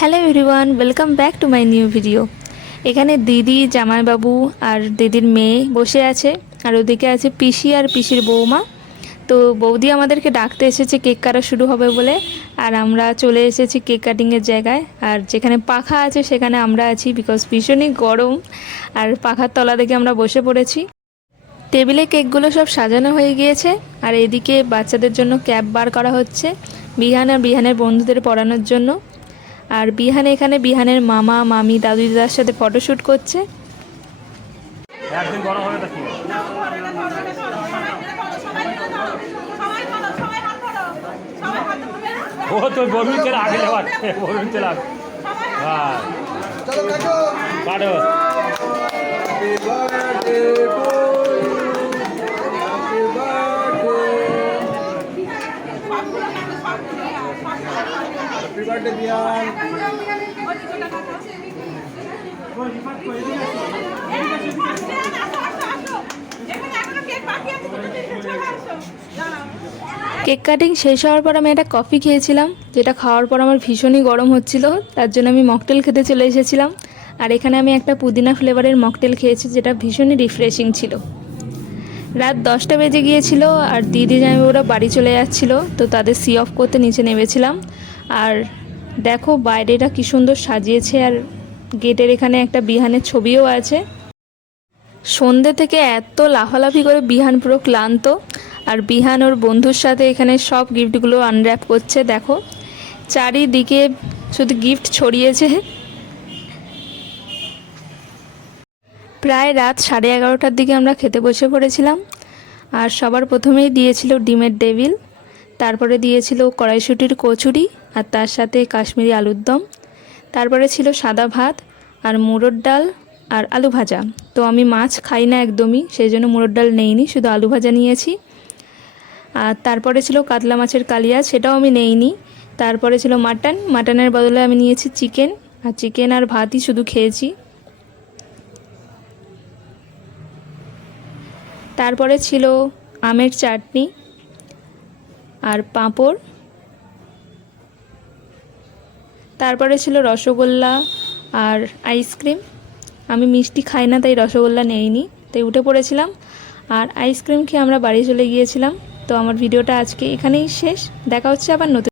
Hello everyone, welcome back to my new video. এখানে দিদি, জামাইবাবু আর দিদির মেয়ে বসে আছে, আর ওদিকে আছে পিসি আর পিসির বৌমা। তো বৌদি আমাদেরকে ডাকতে এসেছে কেক কাটা শুরু হবে বলে, আর আমরা চলে এসেছি কেক কাটিংয়ের জায়গায়। আর যেখানে পাখা আছে সেখানে আমরা আছি, বিকজ ভীষণই গরম, আর পাখার তলা থেকে আমরা বসে পড়েছি। টেবিলে কেকগুলো সব সাজানো হয়ে গিয়েছে, আর এদিকে বাচ্চাদের জন্য ক্যাপ বার করা হচ্ছে বিহান আর বিহানের বন্ধুদের পড়ানোর জন্য। আর বিহান এখানে বিহানের মামা, মামি, দাদু দিদার সাথে ফটোশ্যুট করছে। ও তো বলুন চলে আগে বলুন চলে আগে। হ্যাঁ কাটো। কেক কাটিং শেষ হওয়ার পর আমি একটা কফি খেয়েছিলাম, যেটা খাওয়ার পর আমার ভীষণই গরম হচ্ছিল, তার জন্য আমি মকটেল খেতে চলে এসেছিলাম। আর এখানে আমি একটা পুদিনা ফ্লেভারের মকটেল খেয়েছি, যেটা ভীষণই রিফ্রেশিং ছিল। রাত 10টা বেজে গিয়েছিল, আর দিদি জামাইবাবুরা বাড়ি চলে যাচ্ছিল, তো তাদের সি অফ করতে নিচে নেমেছিলাম। আর দেখো বাইরেটা কি সুন্দর সাজিয়েছে, আর গেটের এখানে একটা বিহানের ছবিও আছে। সন্ধ্যে থেকে এত লাফালাফি করে বিহান পুরো ক্লান্ত, আর বিহান ওর বন্ধুর সাথে এখানে সব গিফটগুলো আনর্যাপ করছে। দেখো চারিদিকে শুধু গিফট ছড়িয়েছে। প্রায় রাত 11:30টার দিকে আমরা খেতে বসে পড়েছিলাম। আর সবার প্রথমেই দিয়েছিল ডিমের ডেভিল, তারপরে দিয়েছিল কড়াইশুঁটির কচুরি, আর তার সাথে কাশ্মীরি আলুর দম, তারপরে ছিল সাদা ভাত আর মুড়োর ডাল আর আলু ভাজা। তো আমি মাছ খাই না একদমই, সেই জন্য মুড়োর ডাল নেইনি, শুধু আলু ভাজা নিয়েছি। আর তারপরে ছিল কাতলা মাছের কালিয়া, সেটাও আমি নেইনি। তারপরে ছিল মাটনের বদলে আমি নিয়েছি চিকেন, আর চিকেন আর ভাতই শুধু খেয়েছি। তারপরে ছিল আমের চাটনি আর পাঁপড়। তারপরে ছিল রসগোল্লা আর আইসক্রিম। আমি মিষ্টি খাই না, তাই রসগোল্লা নেইনি, তাই উঠে পড়েছিলাম। আর আইসক্রিম খেয়ে আমরা বাড়ি চলে গিয়েছিলাম। তো আমার ভিডিওটা আজকে এখানেই শেষ, দেখা হচ্ছে আবার নতুন